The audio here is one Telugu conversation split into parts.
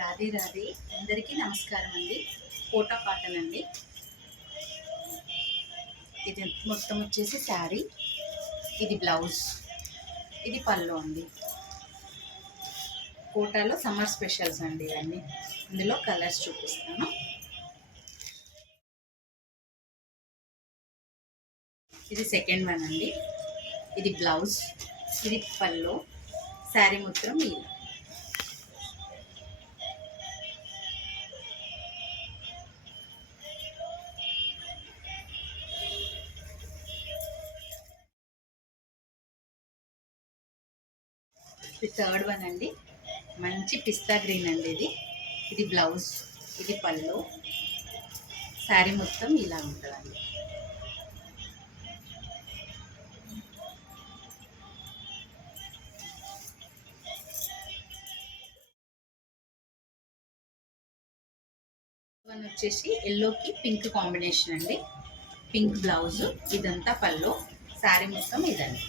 రాధే రాధే అందరికీ నమస్కారం అండి. కోటా కాటన్ అండి. ఇది మొత్తం వచ్చేసి శారీ, ఇది బ్లౌజ్, ఇది పళ్ళు అండి. కోటాలో సమ్మర్ స్పెషల్స్ అండి ఇవన్నీ. ఇందులో కలర్స్ చూపిస్తాను. ఇది సెకండ్ వన్ అండి. ఇది బ్లౌజ్, ఇది పళ్ళు, శారీ మొత్తం ఇలా. ఇది థర్డ్ వన్ అండి. మంచి పిస్తా గ్రీన్ అండి ఇది. ఇది బ్లౌజ్, ఇది పళ్ళు, శారీ మొత్తం ఇలా ఉంటుందండి. వన్ వచ్చేసి ఎల్లోకి పింక్ కాంబినేషన్ అండి. పింక్ బ్లౌజ్, ఇదంతా పళ్ళు, శారీ మొత్తం ఇదండి.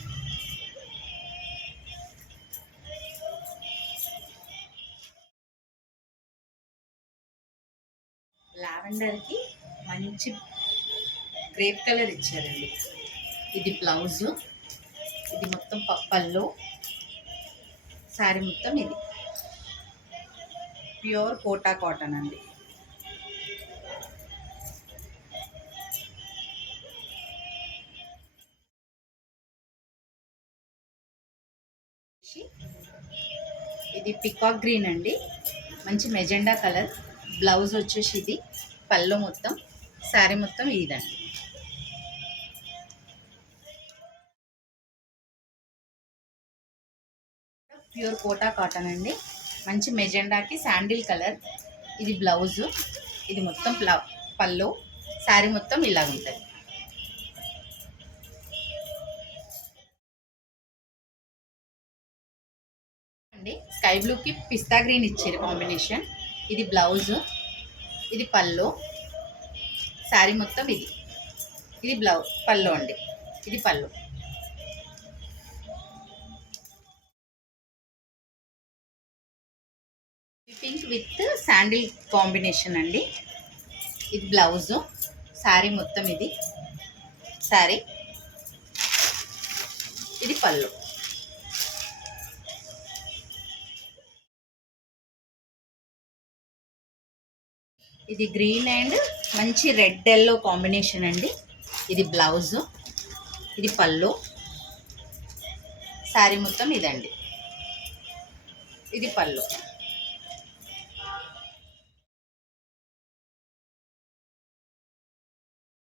లావెండర్కి మంచి గ్రేప్ కలర్ ఇచ్చారండి. ఇది బ్లౌజ్, ఇది మొత్తం పళ్ళు, శారీ మొత్తం ఇది. ప్యూర్ కోటా కాటన్ అండి. ఇది పికాక్ గ్రీన్ అండి. మంచి మెజెండా కలర్. బ్లౌజ్ వచ్చేసి ఇది, పళ్ళు మొత్తం, శారీ మొత్తం ఇదండి. ప్యూర్ కోటా కాటన్ అండి. మంచి మెజెండాకి శాండిల్ కలర్. ఇది బ్లౌజు, ఇది మొత్తం పళ్ళు, శారీ మొత్తం ఇలా ఉంటుంది. అండి స్కై బ్లూకి పిస్తా గ్రీన్ ఇచ్చారు కాంబినేషన్. ఇది బ్లౌజు, ఇది పళ్ళు, శారీ మొత్తం ఇది. ఇది పళ్ళు అండి, ఇది పళ్ళు. పింక్ విత్ శాండిల్ కాంబినేషన్ అండి. ఇది బ్లౌజు, శారీ మొత్తం ఇది, శారీ, ఇది పళ్ళు. ఇది గ్రీన్ అండ్ మంచి రెడ్ ఎల్లో కాంబినేషన్ అండి. ఇది బ్లౌజు, ఇది పళ్ళు, శారీ మొత్తం ఇదండి, ఇది పళ్ళు.